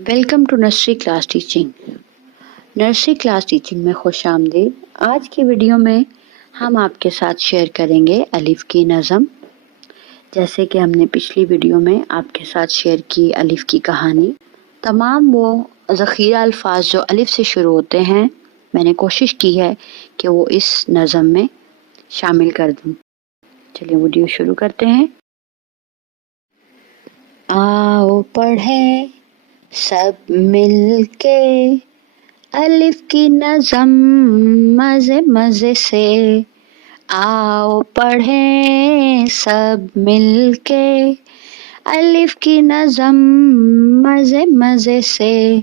Welcome to nursery class teaching. Nursery class teaching में खुश आमदीद। आज की वीडियो में हम आपके साथ शेयर करेंगे अलिफ की नज़म। जैसे कि हमने पिछली वीडियो में आपके साथ शेयर की अलिफ की कहानी। तमाम वो ज़ख़ीरा अल्फाज जो अलिफ से शुरू होते हैं मैंने कोशिश की है कि वो इस नज़म में शामिल कर दूँ। चलिए वीडियो शुरू करते हैं। आओ पढ़ें सब मिलके अलिफ की नज़म मज़े मज़े से। आओ पढ़ें सब मिलके अलिफ की नज़म मज़े मज़े से।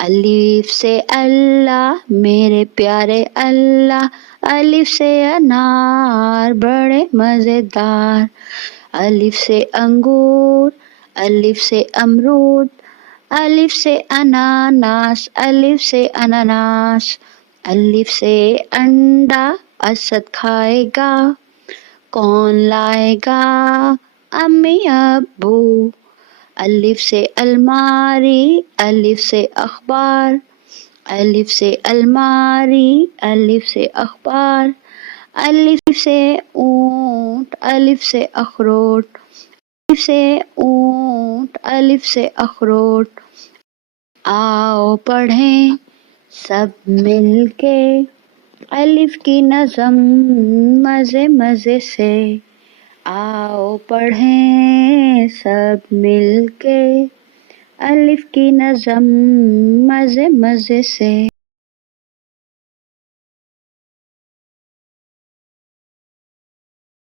अलिफ से अल्लाह मेरे प्यारे अल्लाह, अलिफ से अनार बड़े मज़ेदार। अलिफ से अंगूर, अलिफ से अमरूद, अलिफ से अनानास, अलिफ से अनानास। अलिफ से अंडा असद खाएगा, कौन लाएगा अम्मी अब्बू। अलिफ से अलमारी, अलिफ से अखबार, अलिफ से अलमारी, अलिफ से अखबार। अलिफ से ऊंट, अलिफ से अखरोट, अलिफ से ऊंट, अलिफ से अखरोट। आओ पढ़ें सब मिलके अलिफ की नज़म मज़े मज़े से। आओ पढ़ें सब मिलके अलिफ की नज़म मज़े मज़े से।